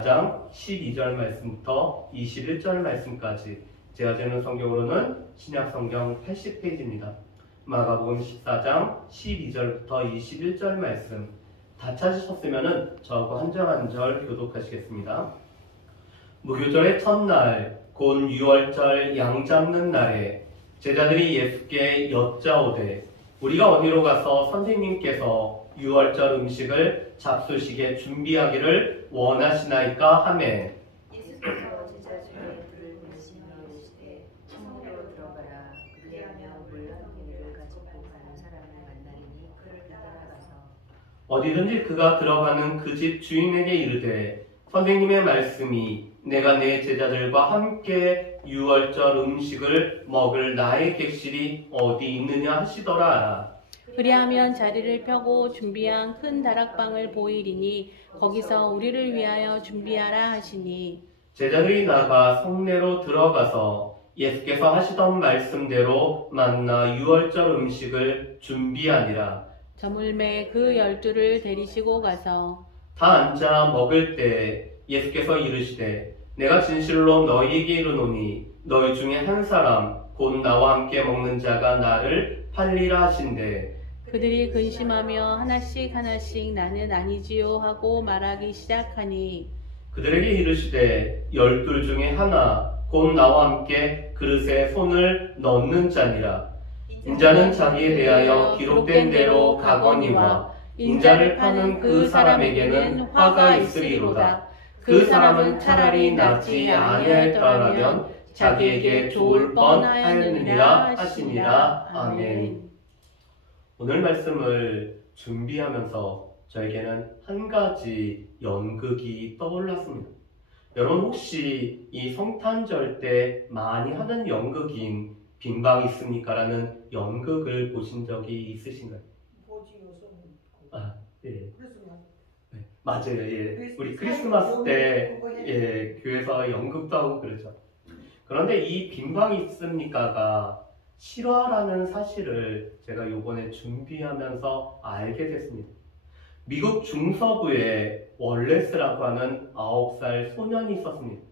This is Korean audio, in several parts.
4장 12절 말씀부터 21절 말씀까지 제가 드리는 성경으로는 신약성경 80페이지입니다. 마가복음 14장 12절부터 21절 말씀 다 찾으셨으면 저하고 한 절 한 절 교독하시겠습니다. 무교절의 첫날 곧 유월절 양 잡는 날에 제자들이 예수께 여짜오되 우리가 어디로 가서 선생님께서 유월절 음식을 잡수시게 준비하기를 원하시나이까 하매 예수께서 제자 중에 불을 말씀하시되 성문으로 들어가라. 그리하면 물 한 개를 가지고 가는 사람을 만나리니 그를 따라가서 어디든지 그가 들어가는 그 집 주인에게 이르되 선생님의 말씀이 내가 내 제자들과 함께 유월절 음식을 먹을 나의 객실이 어디 있느냐 하시더라. 그리하면 자리를 펴고 준비한 큰 다락방을 보이리니 거기서 우리를 위하여 준비하라 하시니 제자들이 나가 성내로 들어가서 예수께서 하시던 말씀대로 만나 유월절 음식을 준비하니라. 저물매 그 12를 데리시고 가서 다 앉아 먹을 때 예수께서 이르시되 내가 진실로 너희에게 이르노니 너희 중에 한 사람 곧 나와 함께 먹는 자가 나를 팔리라 하신대. 그들이 근심하며 하나씩 하나씩 나는 아니지요 하고 말하기 시작하니 그들에게 이르시되 12 중에 하나 곧 나와 함께 그릇에 손을 넣는 자니라. 인자는 자기에 대하여 기록된 대로 가거니와 인자를 파는 그 사람에게는 화가 있으리로다. 그 사람은 차라리 낫지 아니하였더라면 자기에게 좋을 뻔하였느니라 하시니라. 아멘. 오늘 말씀을 준비하면서 저에게는 한 가지 연극이 떠올랐습니다. 여러분 혹시 이 성탄절 때 많이 하는 연극인 빈방 있습니까? 라는 연극을 보신 적이 있으신가요? 보지 요즘. 아, 예. 크리스마스. 네, 맞아요. 예. 우리 크리스마스 때 예, 교회에서 연극도 하고 그러죠. 그런데 이 빈방 있습니까가 실화라는 사실을 제가 요번에 준비하면서 알게 됐습니다. 미국 중서부에 월레스라고 하는 9살 소년이 있었습니다.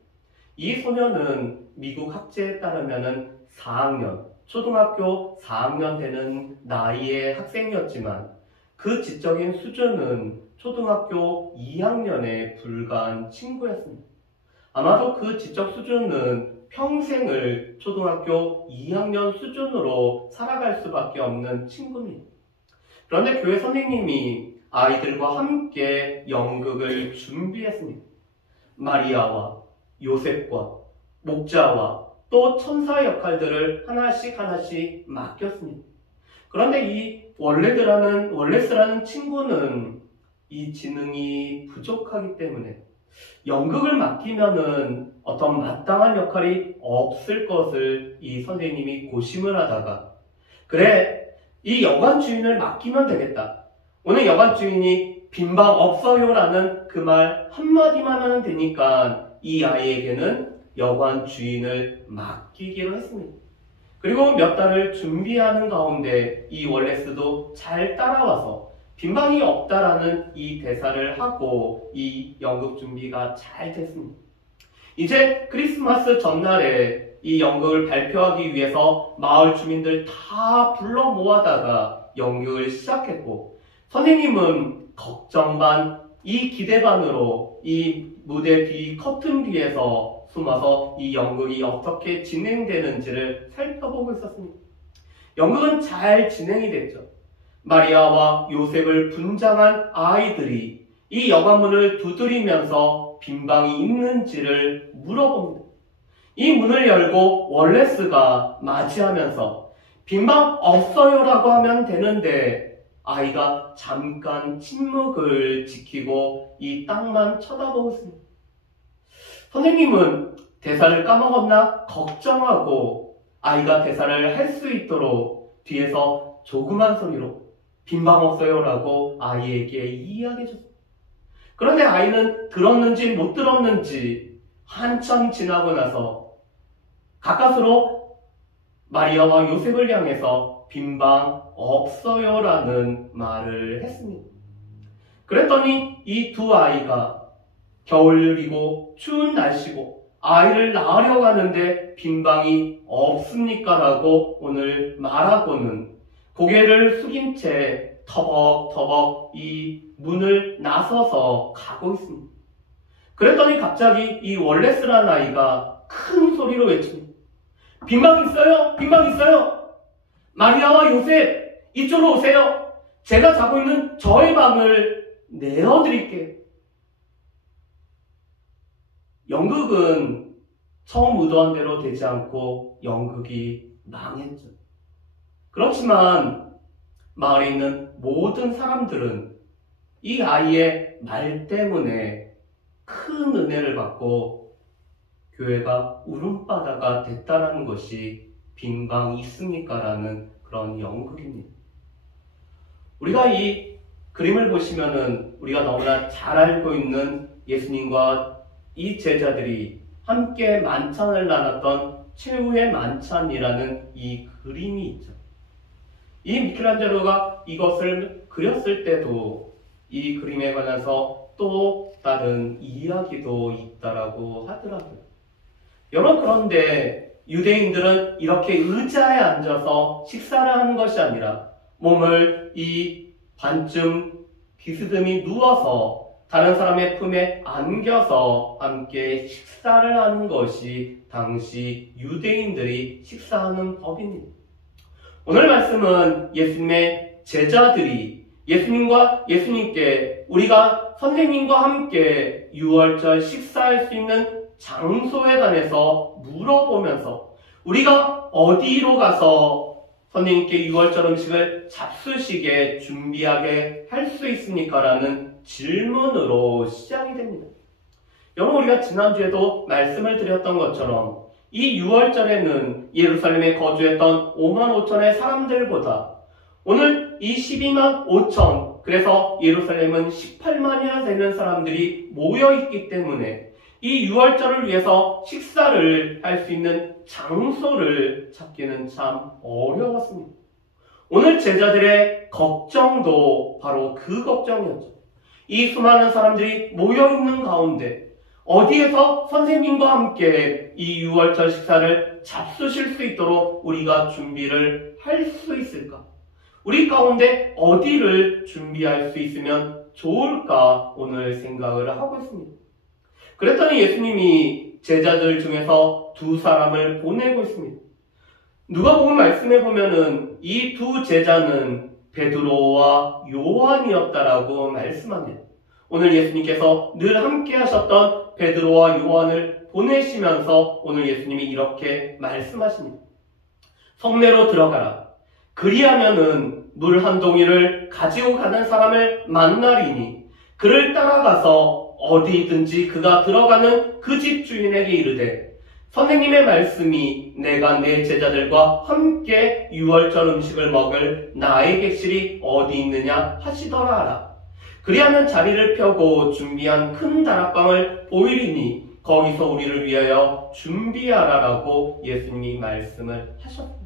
이 소년은 미국 학제에 따르면 4학년, 초등학교 4학년 되는 나이의 학생이었지만 그 지적인 수준은 초등학교 2학년에 불과한 친구였습니다. 아마도 그 지적 수준은 평생을 초등학교 2학년 수준으로 살아갈 수밖에 없는 친구입니다. 그런데 교회 선생님이 아이들과 함께 연극을 준비했습니다. 마리아와 요셉과 목자와 또 천사 역할들을 하나씩 맡겼습니다. 그런데 이 월레스라는 친구는 이 지능이 부족하기 때문에 연극을 맡기면은 어떤 마땅한 역할이 없을 것을 이 선생님이 고심을 하다가 그래, 이 여관 주인을 맡기면 되겠다. 오늘 여관 주인이 빈방 없어요 라는 그 말 한마디만 하면 되니까 이 아이에게는 여관 주인을 맡기기로 했습니다. 그리고 몇 달을 준비하는 가운데 이 월레스도 잘 따라와서 빈방이 없다라는 이 대사를 하고 이 연극 준비가 잘 됐습니다. 이제 크리스마스 전날에 이 연극을 발표하기 위해서 마을 주민들 다 불러 모아다가 연극을 시작했고 선생님은 걱정 반, 이 기대 반으로 이 무대 뒤 커튼 뒤에서 숨어서 이 연극이 어떻게 진행되는지를 살펴보고 있었습니다. 연극은 잘 진행이 됐죠. 마리아와 요셉을 분장한 아이들이 이 여관문을 두드리면서 빈방이 있는지를 물어봅니다. 이 문을 열고 월레스가 맞이하면서 빈방 없어요라고 하면 되는데 아이가 잠깐 침묵을 지키고 이 땅만 쳐다보고 있습니다. 선생님은 대사를 까먹었나 걱정하고 아이가 대사를 할 수 있도록 뒤에서 조그만 소리로 빈방 없어요라고 아이에게 이야기해줬습니다. 그런데 아이는 들었는지 못 들었는지 한참 지나고 나서 가까스로 마리아와 요셉을 향해서 빈방 없어요라는 말을 했습니다. 그랬더니 이 두 아이가 겨울이고 추운 날씨고 아이를 낳으려고 하는데 빈방이 없습니까? 라고 오늘 말하고는 고개를 숙인 채 터벅터벅 이 문을 나서서 가고 있습니다. 그랬더니 갑자기 이 월레스라는 아이가 큰 소리로 외칩니다. 빈방 있어요? 빈방 있어요? 마리아와 요셉 이쪽으로 오세요. 제가 자고 있는 저의 방을 내어드릴게요. 연극은 처음 의도한 대로 되지 않고 연극이 망했죠. 그렇지만 마을에 있는 모든 사람들은 이 아이의 말 때문에 큰 은혜를 받고 교회가 울음바다가 됐다는 것이 빈방 있습니까? 라는 그런 연극입니다. 우리가 이 그림을 보시면은 우리가 너무나 잘 알고 있는 예수님과 이 제자들이 함께 만찬을 나눴던 최후의 만찬이라는 이 그림이 있죠. 이 미켈란젤로가 이것을 그렸을 때도 이 그림에 관해서 또 다른 이야기도 있다라고 하더라고요. 여러분, 그런데 유대인들은 이렇게 의자에 앉아서 식사를 하는 것이 아니라 몸을 이 반쯤 비스듬히 누워서 다른 사람의 품에 안겨서 함께 식사를 하는 것이 당시 유대인들이 식사하는 법입니다. 오늘 말씀은 예수님의 제자들이 예수님과 예수님께 우리가 선생님과 함께 유월절 식사할 수 있는 장소에 관해서 물어보면서 우리가 어디로 가서 선생님께 유월절 음식을 잡수시게 준비하게 할 수 있습니까? 라는 질문으로 시작이 됩니다. 여러분, 우리가 지난주에도 말씀을 드렸던 것처럼 이 유월절에는 예루살렘에 거주했던 5만 5천의 사람들보다 오늘 이 12만 5천, 그래서 예루살렘은 18만이나 되는 사람들이 모여있기 때문에 이 유월절을 위해서 식사를 할 수 있는 장소를 찾기는 참 어려웠습니다. 오늘 제자들의 걱정도 바로 그 걱정이었죠. 이 수많은 사람들이 모여있는 가운데 어디에서 선생님과 함께 이 유월절 식사를 잡수실 수 있도록 우리가 준비를 할 수 있을까? 우리 가운데 어디를 준비할 수 있으면 좋을까? 오늘 생각을 하고 있습니다. 그랬더니 예수님이 제자들 중에서 두 사람을 보내고 있습니다. 누가복음 말씀에 보면은 이 두 제자는 베드로와 요한이었다라고 말씀합니다. 오늘 예수님께서 늘 함께 하셨던 베드로와 요한을 보내시면서 오늘 예수님이 이렇게 말씀하십니다. 성내로 들어가라. 그리하면은 물 한 동이를 가지고 가는 사람을 만나리니 그를 따라가서 어디든지 그가 들어가는 그 집 주인에게 이르되 선생님의 말씀이 내가 내 제자들과 함께 유월절 음식을 먹을 나의 객실이 어디 있느냐 하시더라 하라. 그리하면 자리를 펴고 준비한 큰 다락방을 보이리니 거기서 우리를 위하여 준비하라라고 예수님이 말씀을 하셨습니다.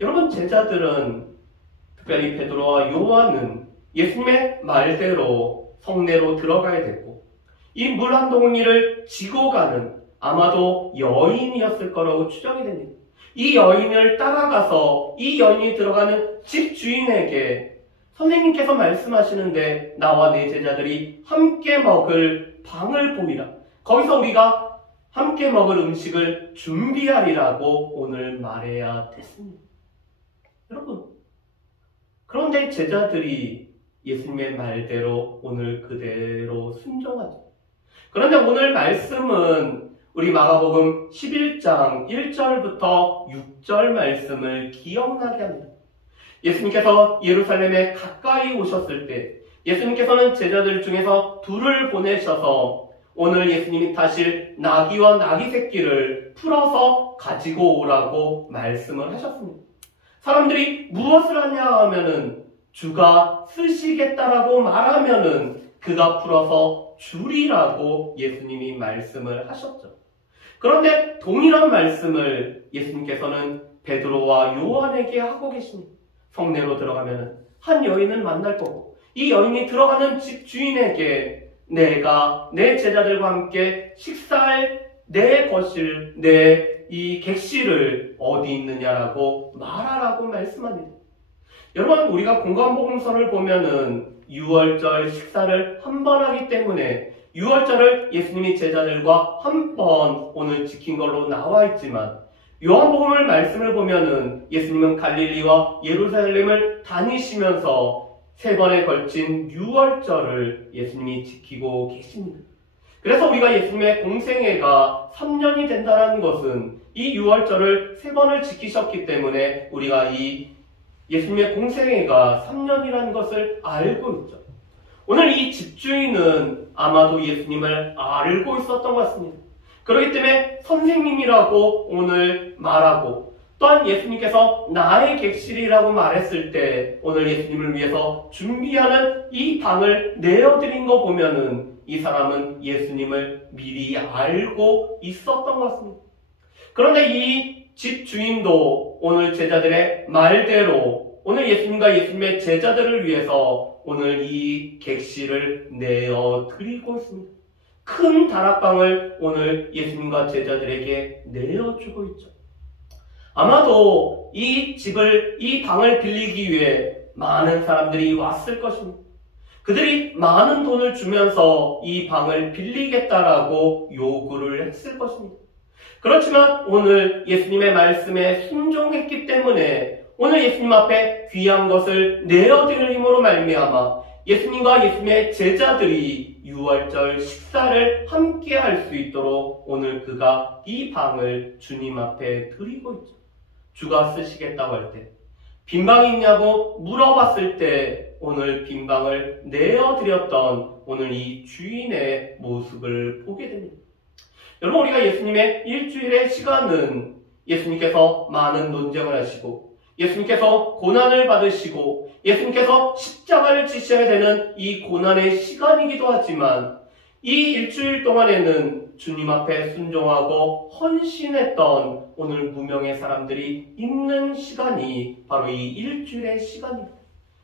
여러분, 제자들은 특별히 베드로와 요한은 예수님의 말대로 성내로 들어가야 됐고 이 물 한 동이를 지고 가는 아마도 여인이었을 거라고 추정이 됩니다. 이 여인을 따라가서 이 여인이 들어가는 집 주인에게 선생님께서 말씀하시는데 나와 내 제자들이 함께 먹을 방을 보이라. 거기서 우리가 함께 먹을 음식을 준비하리라고 오늘 말해야 됐습니다. 여러분, 그런데 제자들이 예수님의 말대로 오늘 그대로 순종하죠. 그런데 오늘 말씀은 우리 마가복음 11장 1절부터 6절 말씀을 기억나게 합니다. 예수님께서 예루살렘에 가까이 오셨을 때 예수님께서는 제자들 중에서 둘을 보내셔서 오늘 예수님이 타실 나귀와 나귀 새끼를 풀어서 가지고 오라고 말씀을 하셨습니다. 사람들이 무엇을 하냐 하면은 주가 쓰시겠다라고 말하면은 그가 풀어서 주리라고 예수님이 말씀을 하셨죠. 그런데 동일한 말씀을 예수님께서는 베드로와 요한에게 하고 계십니다. 성내로 들어가면은 한 여인을 만날 거고 이 여인이 들어가는 집 주인에게 내가 내 제자들과 함께 식사할 내 거실, 내 이 객실을 어디 있느냐라고 말하라고 말씀합니다. 여러분, 우리가 공관복음서를 보면은 6월절 식사를 한 번 하기 때문에 6월절을 예수님이 제자들과 한 번 오늘 지킨 걸로 나와 있지만, 요한복음을 말씀을 보면은 예수님은 갈릴리와 예루살렘을 다니시면서 3번에 걸친 6월절을 예수님이 지키고 계십니다. 그래서 우리가 예수님의 공생애가 3년이 된다는 것은 이 6월절을 3번을 지키셨기 때문에 우리가 이 예수님의 공생애가 3년이라는 것을 알고 있죠. 오늘 이 집주인은 아마도 예수님을 알고 있었던 것 같습니다. 그렇기 때문에 선생님이라고 오늘 말하고, 또한 예수님께서 나의 객실이라고 말했을 때 오늘 예수님을 위해서 준비하는 이 방을 내어드린 거 보면은 이 사람은 예수님을 미리 알고 있었던 것 같습니다. 그런데 이 집주인도 오늘 제자들의 말대로 오늘 예수님과 예수님의 제자들을 위해서 오늘 이 객실을 내어드리고 있습니다. 큰 다락방을 오늘 예수님과 제자들에게 내어주고 있죠. 아마도 이 방을 빌리기 위해 많은 사람들이 왔을 것입니다. 그들이 많은 돈을 주면서 이 방을 빌리겠다라고 요구를 했을 것입니다. 그렇지만 오늘 예수님의 말씀에 순종했기 때문에 오늘 예수님 앞에 귀한 것을 내어드림으로 말미암아 예수님과 예수님의 제자들이 6월절 식사를 함께 할 수 있도록 오늘 그가 이 방을 주님 앞에 드리고 있죠. 주가 쓰시겠다고 할 때, 빈방이 있냐고 물어봤을 때 오늘 빈방을 내어드렸던 오늘 이 주인의 모습을 보게 됩니다. 여러분, 우리가 예수님의 일주일의 시간은 예수님께서 많은 논쟁을 하시고 예수님께서 고난을 받으시고 예수님께서 십자가를 지셔야 되는 이 고난의 시간이기도 하지만, 이 일주일 동안에는 주님 앞에 순종하고 헌신했던 오늘 무명의 사람들이 있는 시간이 바로 이 일주일의 시간입니다.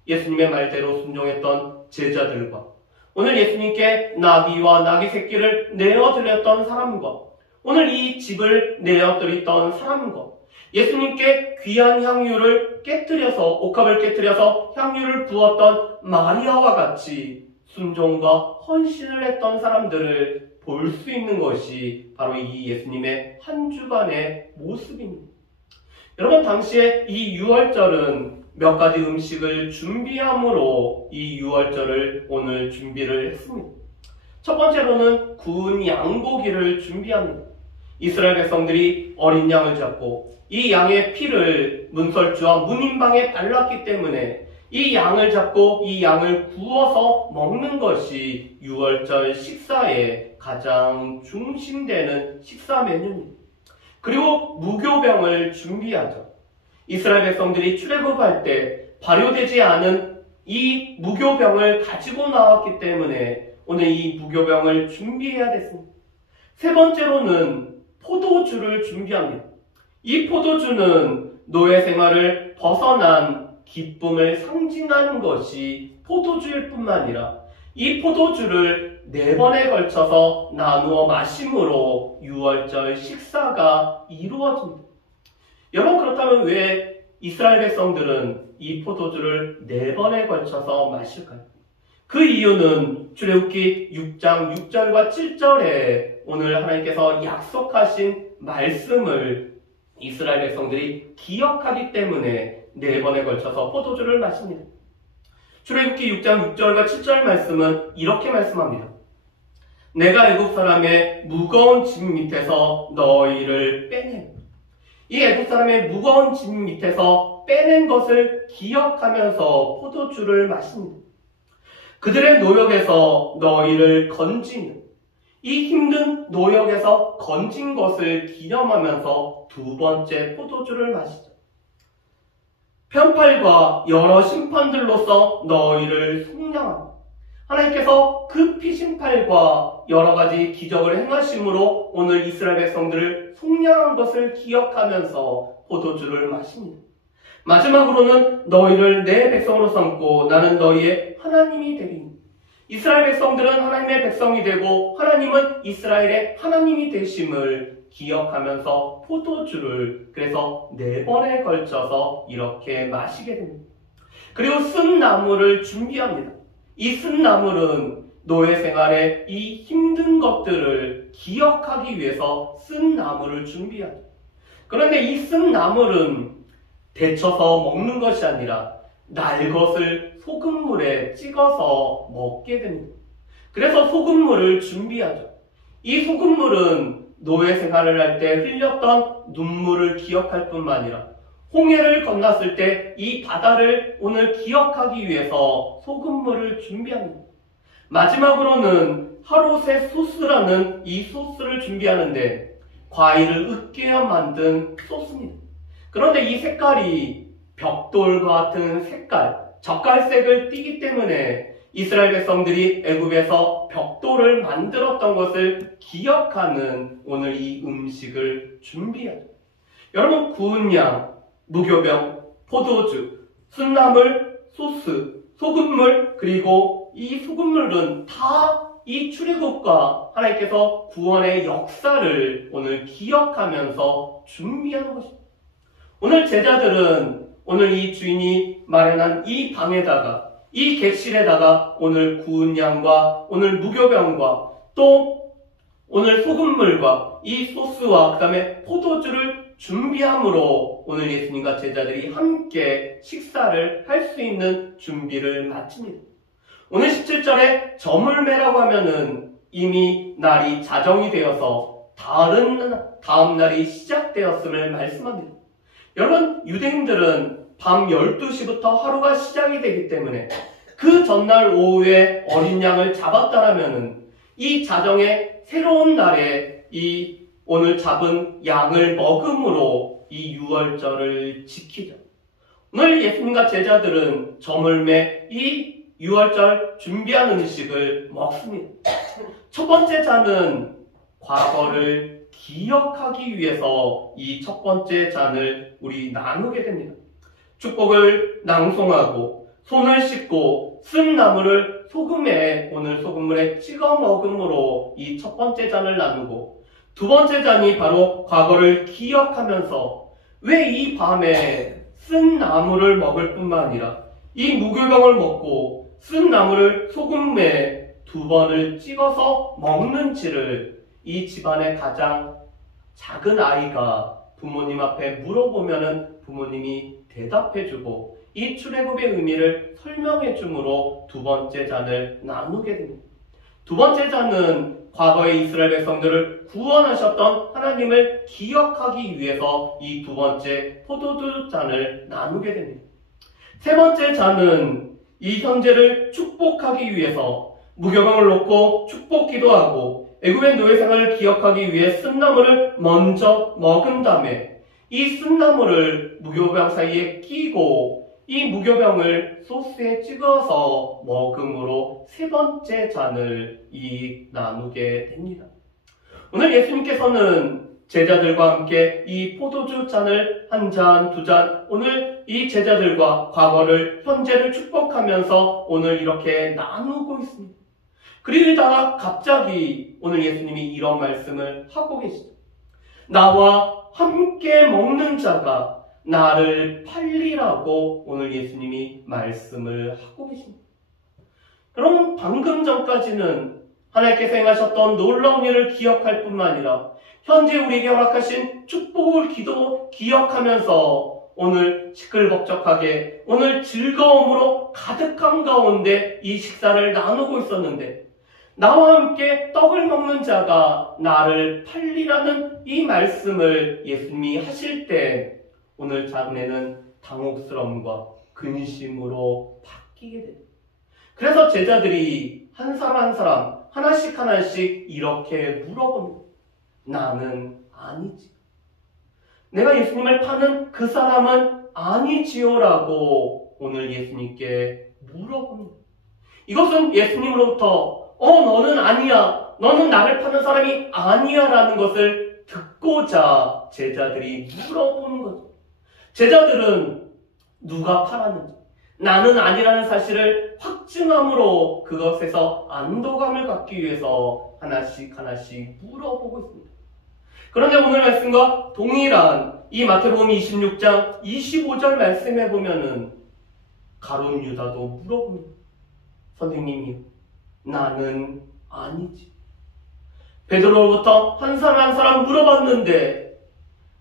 예수님의 말대로 순종했던 제자들과 오늘 예수님께 나귀와 나귀 새끼를 내어드렸던 사람과 오늘 이 집을 내어드렸던 사람과 예수님께 귀한 향유를 깨뜨려서, 옥합을 깨뜨려서 향유를 부었던 마리아와 같이 순종과 헌신을 했던 사람들을 볼 수 있는 것이 바로 이 예수님의 한 주간의 모습입니다. 여러분, 당시에 이 6월절은 몇 가지 음식을 준비함으로 이 6월절을 오늘 준비를 했습니다. 첫 번째로는 구운 양고기를 준비합니다. 이스라엘 백성들이 어린 양을 잡고 이 양의 피를 문설주와 문인방에 발랐기 때문에 이 양을 잡고 이 양을 구워서 먹는 것이 6월절 식사의 가장 중심되는 식사 메뉴입니다. 그리고 무교병을 준비하죠. 이스라엘 백성들이 출애굽할 때 발효되지 않은 이 무교병을 가지고 나왔기 때문에 오늘 이 무교병을 준비해야 됐습니다. 세 번째로는 포도주를 준비합니다. 이 포도주는 노예 생활을 벗어난 기쁨을 상징하는 것이 포도주일 뿐만 아니라 이 포도주를 4번에 걸쳐서 나누어 마심으로 6월절 식사가 이루어집니다. 여러분, 그렇다면 왜 이스라엘 백성들은 이 포도주를 4번에 걸쳐서 마실까요? 그 이유는 출애굽기 6장 6절과 7절에 오늘 하나님께서 약속하신 말씀을 이스라엘 백성들이 기억하기 때문에 4번에 걸쳐서 포도주를 마십니다. 출애굽기 6장 6절과 7절 말씀은 이렇게 말씀합니다. 내가 애굽 사람의 무거운 짐 밑에서 너희를 빼내. 이 애굽 사람의 무거운 짐 밑에서 빼낸 것을 기억하면서 포도주를 마십니다. 그들의 노역에서 너희를 건지는, 이 힘든 노역에서 건진 것을 기념하면서 2번째 포도주를 마시죠. 편팔과 여러 심판들로서 너희를 속량합니다. 하나님께서 그 피심팔과 여러 가지 기적을 행하심으로 오늘 이스라엘 백성들을 속량한 것을 기억하면서 포도주를 마십니다. 마지막으로는 너희를 내 백성으로 삼고 나는 너희의 하나님이 되리니. 이스라엘 백성들은 하나님의 백성이 되고 하나님은 이스라엘의 하나님이 되심을 기억하면서 포도주를 그래서 4번에 걸쳐서 이렇게 마시게 됩니다. 그리고 쓴 나물을 준비합니다. 이 쓴 나물은 노예 생활의 이 힘든 것들을 기억하기 위해서 쓴 나물을 준비하죠. 그런데 이 쓴 나물은 데쳐서 먹는 것이 아니라 날 것을 소금물에 찍어서 먹게 됩니다. 그래서 소금물을 준비하죠. 이 소금물은 노예 생활을 할 때 흘렸던 눈물을 기억할 뿐만 아니라 홍해를 건넜을 때 이 바다를 오늘 기억하기 위해서 소금물을 준비합니다. 마지막으로는 하롯의 소스라는 이 소스를 준비하는데 과일을 으깨어 만든 소스입니다. 그런데 이 색깔이 벽돌과 같은 색깔, 젓갈색을 띠기 때문에 이스라엘 백성들이 애굽에서 벽돌을 만들었던 것을 기억하는 오늘 이 음식을 준비하죠. 여러분, 구운 양, 무교병, 포도주, 순나물, 소스, 소금물, 그리고 이 소금물은 다 이 출애굽과 하나님께서 구원의 역사를 오늘 기억하면서 준비하는 것입니다. 오늘 제자들은 오늘 이 주인이 마련한 이 방에다가 이 객실에다가 오늘 구운 양과 오늘 무교병과 또 오늘 소금물과 이 소스와 그 다음에 포도주를 준비함으로 오늘 예수님과 제자들이 함께 식사를 할 수 있는 준비를 마칩니다. 오늘 17절에 저물매라고 하면은 이미 날이 자정이 되어서 다음 날이 시작되었음을 말씀합니다. 여러분, 유대인들은 밤 12시부터 하루가 시작이 되기 때문에 그 전날 오후에 어린 양을 잡았다라면은 이 자정의 새로운 날에 이 오늘 잡은 양을 먹음으로 이 유월절을 지키죠. 오늘 예수님과 제자들은 저물매 이 유월절 준비한 음식을 먹습니다. 첫 번째 잔은 과거를 기억하기 위해서 이 첫 번째 잔을 우리 나누게 됩니다. 축복을 낭송하고 손을 씻고 쓴 나물을 오늘 소금물에 찍어 먹음으로 이 첫 번째 잔을 나누고, 두 번째 잔이 바로 과거를 기억하면서 왜 이 밤에 쓴 나물을 먹을 뿐만 아니라 이 무교병을 먹고 쓴 나물을 소금에 2번을 찍어서 먹는지를 이 집안의 가장 작은 아이가 부모님 앞에 물어보면은 부모님이 대답해주고 이 출애굽의 의미를 설명해 줌으로 두 번째 잔을 나누게 됩니다. 두 번째 잔은 과거의 이스라엘 백성들을 구원하셨던 하나님을 기억하기 위해서 이 두 번째 포도주 잔을 나누게 됩니다. 세 번째 잔은 이 현재를 축복하기 위해서 무교병을 놓고 축복 기도하고 애굽의 노예 생활을 기억하기 위해 쓴나물을 먼저 먹은 다음에 이 쓴나물을 무교병 사이에 끼고 이 무교병을 소스에 찍어서 먹음으로 세 번째 잔을 나누게 됩니다. 오늘 예수님께서는 제자들과 함께 이 포도주 잔을 한 잔, 두 잔, 오늘 이 제자들과 과거를, 현재를 축복하면서 오늘 이렇게 나누고 있습니다. 그러다가 갑자기 오늘 예수님이 이런 말씀을 하고 계시죠. 나와 함께 먹는 자가 나를 팔리라고 오늘 예수님이 말씀을 하고 계십니다. 그럼 방금 전까지는 하나님께서 행하셨던 놀라운 일을 기억할 뿐만 아니라 현재 우리에게 허락하신 축복을 기억하면서 오늘 시끌벅적하게 오늘 즐거움으로 가득한 가운데 이 식사를 나누고 있었는데 나와 함께 떡을 먹는 자가 나를 팔리라는 이 말씀을 예수님이 하실 때 오늘 장례는 당혹스러움과 근심으로 바뀌게 됩니다. 그래서 제자들이 한 사람 한 사람 하나씩 이렇게 물어봅니다. 나는 아니지. 내가 예수님을 파는 그 사람은 아니지요라고 오늘 예수님께 물어봅니다. 이것은 예수님으로부터 너는 아니야, 너는 나를 파는 사람이 아니야 라는 것을 듣고자 제자들이 물어보는 거죠. 제자들은 누가 팔았는지, 나는 아니라는 사실을 확증함으로 그것에서 안도감을 갖기 위해서 하나씩 물어보고 있습니다. 그런데 오늘 말씀과 동일한 이 마태복음 26장 25절 말씀에 보면은 가룟 유다도 물어봅니다. 선생님이요, 나는 아니지. 베드로로부터 한 사람 물어봤는데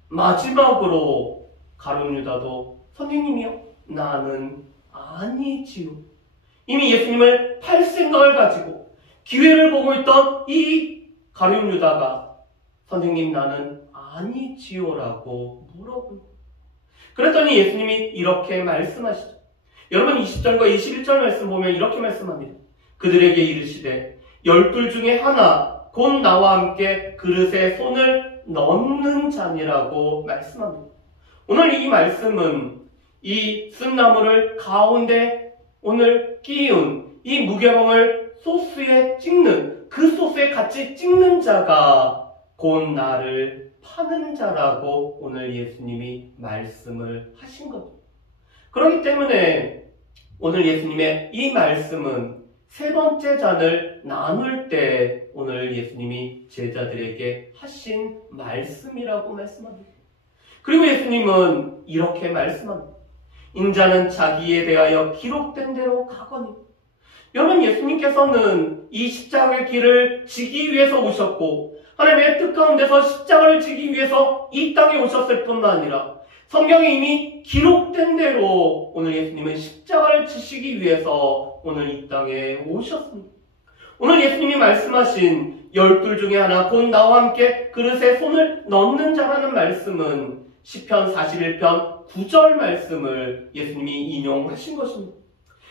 마지막으로 가룟 유다도 선생님이요, 나는 아니지요. 이미 예수님을 팔 생각을 가지고 기회를 보고 있던 이 가룟 유다가 선생님 나는 아니지요라고 물어봅니다. 그랬더니 예수님이 이렇게 말씀하시죠. 여러분 20절과 21절 말씀 보면 이렇게 말씀합니다. 그들에게 이르시되 12 중에 하나 곧 나와 함께 그릇에 손을 넣는 자니라고 말씀합니다. 오늘 이 말씀은 이 쓴나물을 가운데 오늘 끼운 이 무교병을 소스에 찍는, 그 소스에 같이 찍는 자가 곧 나를 파는 자라고 오늘 예수님이 말씀을 하신 거죠. 그렇기 때문에 오늘 예수님의 이 말씀은 세 번째 잔을 나눌 때 오늘 예수님이 제자들에게 하신 말씀이라고 말씀합니다. 그리고 예수님은 이렇게 말씀합니다. 인자는 자기에 대하여 기록된 대로 가거니. 여러분, 예수님께서는 이 십자가의 길을 지기 위해서 오셨고 하나님의 뜻 가운데서 십자가를 지기 위해서 이 땅에 오셨을 뿐만 아니라 성경에 이미 기록된 대로 오늘 예수님은 십자가를 지시기 위해서 오늘 이 땅에 오셨습니다. 오늘 예수님이 말씀하신 12 중에 하나 곧 나와 함께 그릇에 손을 넣는 자라는 말씀은 시편 41편 9절 말씀을 예수님이 인용하신 것입니다.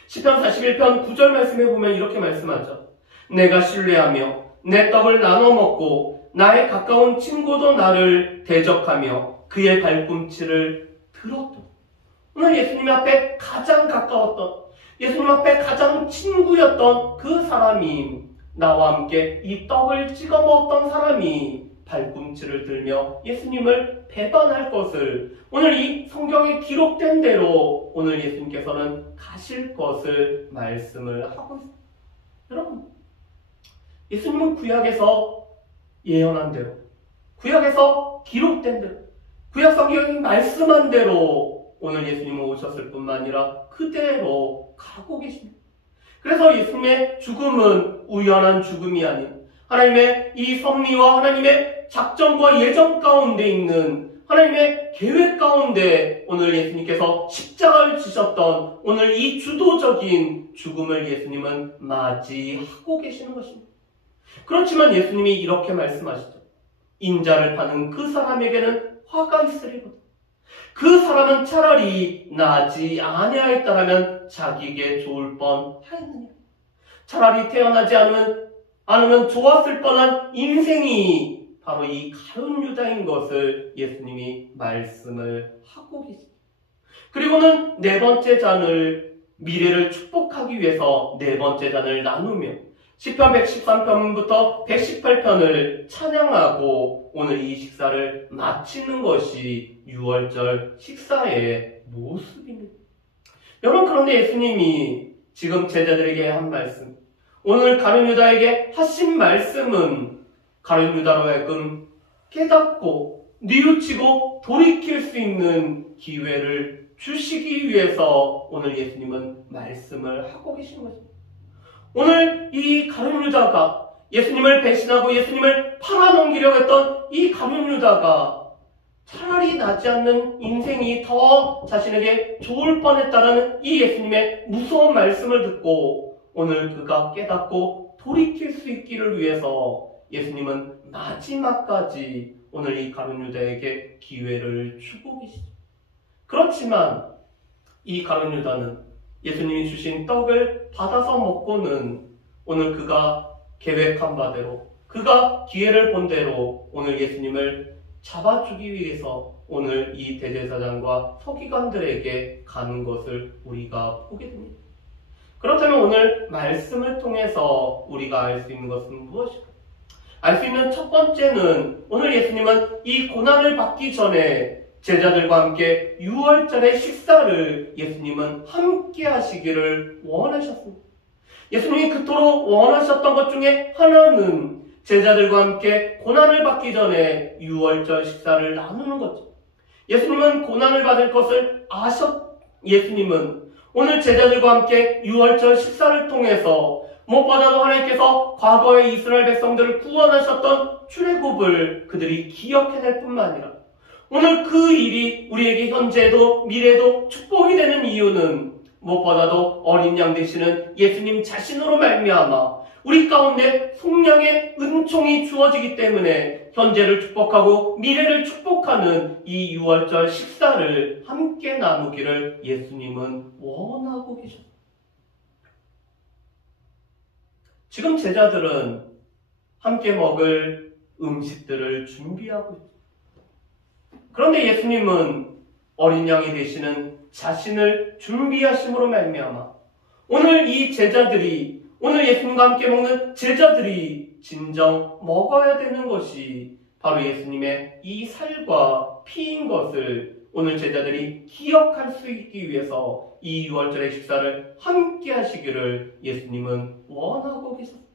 시편 41편 9절 말씀에 보면 이렇게 말씀하죠. 내가 신뢰하며 내 떡을 나눠 먹고 나의 가까운 친구도 나를 대적하며 그의 발꿈치를 들었다. 오늘 예수님 앞에 가장 가까웠던, 예수님 앞에 가장 친구였던 그 사람이, 나와 함께 이 떡을 찍어 먹었던 사람이 발꿈치를 들며 예수님을 배반할 것을 오늘 이 성경에 기록된 대로 오늘 예수님께서는 가실 것을 말씀을 하고 있습니다. 여러분, 예수님은 구약에서 예언한 대로, 구약에서 기록된 대로, 구약 성경이 말씀한 대로 오늘 예수님은 오셨을 뿐만 아니라 그대로 가고 계십니다. 그래서 예수님의 죽음은 우연한 죽음이 아닌 하나님의 이 섭리와 하나님의 작정과 예정 가운데 있는 하나님의 계획 가운데 오늘 예수님께서 십자가를 지셨던 오늘 이 주도적인 죽음을 예수님은 맞이하고 계시는 것입니다. 그렇지만 예수님이 이렇게 말씀하시죠. 인자를 파는 그 사람에게는 화가 있으리로다. 그 사람은 차라리 나지 아니하였다라면 자기에게 좋을 뻔하였느냐. 차라리 태어나지 않으면 좋았을 뻔한 인생이 바로 이 가룟 유다인 것을 예수님이 말씀을 하고 계십니다. 그리고는 네 번째 잔을, 미래를 축복하기 위해서 네 번째 잔을 나누며 시편 113편부터 118편을 찬양하고 오늘 이 식사를 마치는 것이 유월절 식사의 모습입니다. 여러분, 그런데 예수님이 지금 제자들에게 한 말씀, 오늘 가룟 유다에게 하신 말씀은 가룟 유다로 하여금 깨닫고 뉘우치고 돌이킬 수 있는 기회를 주시기 위해서 오늘 예수님은 말씀을 하고 계신 것입니다. 오늘 이 가룟 유다가 예수님을 배신하고 예수님을 팔아넘기려고 했던 이 가룟 유다가 차라리 나지 않는 인생이 더 자신에게 좋을 뻔했다는 이 예수님의 무서운 말씀을 듣고 오늘 그가 깨닫고 돌이킬 수 있기를 위해서 예수님은 마지막까지 오늘 이 가룟 유다에게 기회를 주고 계시죠. 그렇지만 이 가룟 유다는 예수님이 주신 떡을 받아서 먹고는 오늘 그가 계획한 바대로, 그가 기회를 본 대로 오늘 예수님을 잡아주기 위해서 오늘 이 대제사장과 서기관들에게 가는 것을 우리가 보게 됩니다. 그렇다면 오늘 말씀을 통해서 우리가 알 수 있는 것은 무엇일까요? 알 수 있는 첫 번째는 오늘 예수님은 이 고난을 받기 전에 제자들과 함께 유월절의 식사를 예수님은 함께 하시기를 원하셨습니다. 예수님이 그토록 원하셨던 것 중에 하나는 제자들과 함께 고난을 받기 전에 유월절 식사를 나누는 거죠. 예수님은 고난을 받을 것을 예수님은 오늘 제자들과 함께 유월절 식사를 통해서 무엇보다도 하나님께서 과거에 이스라엘 백성들을 구원하셨던 출애굽을 그들이 기억해낼 뿐만 아니라 오늘 그 일이 우리에게 현재도 미래도 축복이 되는 이유는 무엇보다도 어린 양 되시는 예수님 자신으로 말미암아 우리 가운데 속량의 은총이 주어지기 때문에 현재를 축복하고 미래를 축복하는 이 유월절 식사를 함께 나누기를 예수님은 원하고 계십니다. 지금 제자들은 함께 먹을 음식들을 준비하고 있습니다. 그런데 예수님은 어린 양이 되시는 자신을 준비하심으로 말미암아 오늘 이 제자들이 오늘 예수님과 함께 먹는 제자들이 진정 먹어야 되는 것이 바로 예수님의 이 살과 피인 것을 오늘 제자들이 기억할 수 있기 위해서 이 유월절의 식사를 함께 하시기를 예수님은 원하고 계십니다.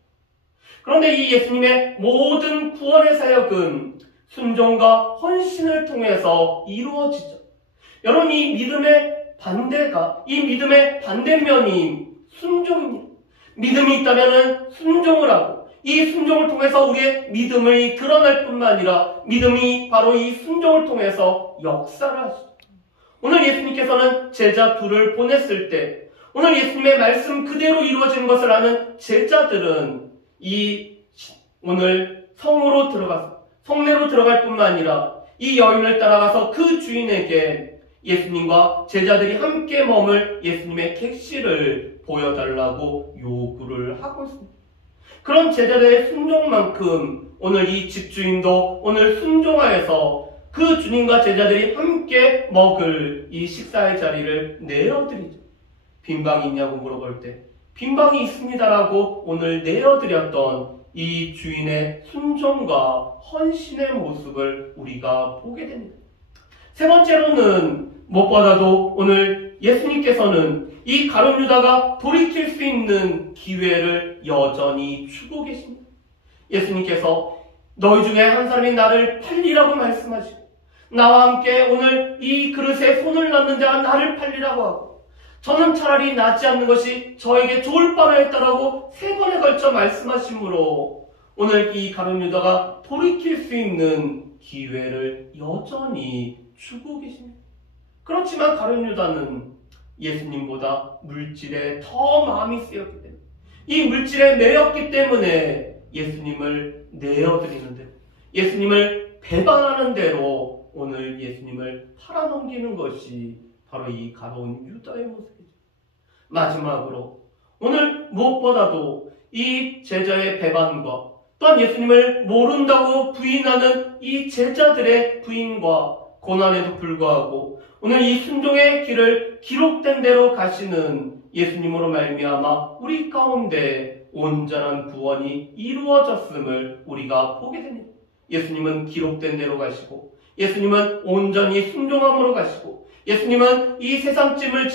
그런데 이 예수님의 모든 구원의 사역은 순종과 헌신을 통해서 이루어지죠. 여러분, 이 믿음의 반대면이 순종입니다. 믿음이 있다면 순종을 하고 이 순종을 통해서 우리의 믿음이 드러날 뿐만 아니라 믿음이 바로 이 순종을 통해서 역사를 하시죠. 오늘 예수님께서는 제자 둘을 보냈을 때 오늘 예수님의 말씀 그대로 이루어지는 것을 아는 제자들은 오늘 성내로 들어갈 뿐만 아니라 이 여인을 따라가서 그 주인에게 예수님과 제자들이 함께 머물 예수님의 객실을 보여달라고 요구를 하고 있습니다. 그런 제자들의 순종만큼 오늘 이 집주인도 오늘 순종하여서 그 주님과 제자들이 함께 먹을 이 식사의 자리를 내어드리죠. 빈방이 있냐고 물어볼 때 빈방이 있습니다라고 오늘 내어드렸던 이 주인의 순종과 헌신의 모습을 우리가 보게 됩니다. 세 번째로는 무엇보다도 오늘 예수님께서는 이 가룟 유다가 돌이킬 수 있는 기회를 여전히 주고 계십니다. 예수님께서 너희 중에 한 사람이 나를 팔리라고 말씀하시고 나와 함께 오늘 이 그릇에 손을 넣는 자가 나를 팔리라고 하고 저는 차라리 낫지 않는 것이 저에게 좋을 뻔하였다라고 3번에 걸쳐 말씀하시므로 오늘 이 가룟 유다가 돌이킬 수 있는 기회를 여전히 주고 계십니다. 그렇지만 가룟 유다는 예수님보다 물질에 더 마음이 쓰였기 때문에 이 물질에 매였기 때문에 예수님을 내어드리는 대로 예수님을 배반하는 대로 오늘 예수님을 팔아넘기는 것이 바로 이 가룟 유다의 모습이죠. 마지막으로 오늘 무엇보다도 이 제자의 배반과 또한 예수님을 모른다고 부인하는 이 제자들의 부인과 고난에도 불구하고 오늘 이 순종의 길을 기록된 대로 가시는 예수님으로 말미암아 우리 가운데 온전한 구원이 이루어졌음을 우리가 보게 됩니다. 예수님은 기록된 대로 가시고 예수님은 온전히 순종함으로 가시고 예수님은 이 세상 죄를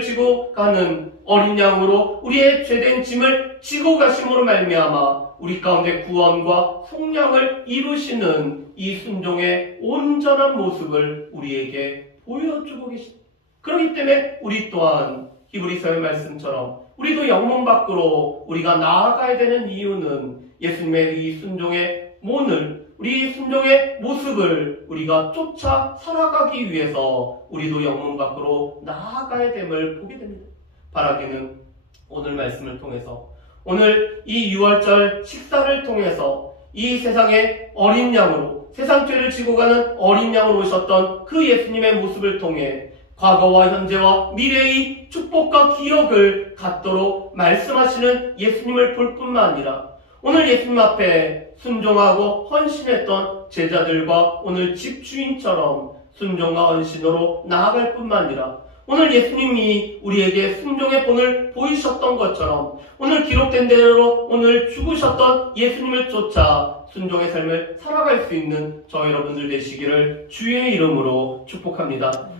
지고 가는 어린 양으로 우리의 죄된 짐을 지고 가심으로 말미암아 우리 가운데 구원과 속량을 이루시는 이 순종의 온전한 모습을 우리에게 보여주고 계십니다. 그렇기 때문에 우리 또한 히브리서의 말씀처럼 우리도 영문 밖으로 우리가 나아가야 되는 이유는 예수님의 이 순종의 우리 순종의 모습을 우리가 쫓아 살아가기 위해서 우리도 영문 밖으로 나아가야 됨을 보게 됩니다. 바라기는 오늘 말씀을 통해서 오늘 이 유월절 식사를 통해서 이 세상의 어린 양으로 세상 죄를 지고 가는 어린 양으로 오셨던 그 예수님의 모습을 통해 과거와 현재와 미래의 축복과 기억을 갖도록 말씀하시는 예수님을 볼 뿐만 아니라 오늘 예수님 앞에 순종하고 헌신했던 제자들과 오늘 집주인처럼 순종과 헌신으로 나아갈 뿐만 아니라 오늘 예수님이 우리에게 순종의 본을 보이셨던 것처럼 오늘 기록된 대로 오늘 죽으셨던 예수님을 쫓아 순종의 삶을 살아갈 수 있는 저 여러분들 되시기를 주의 이름으로 축복합니다.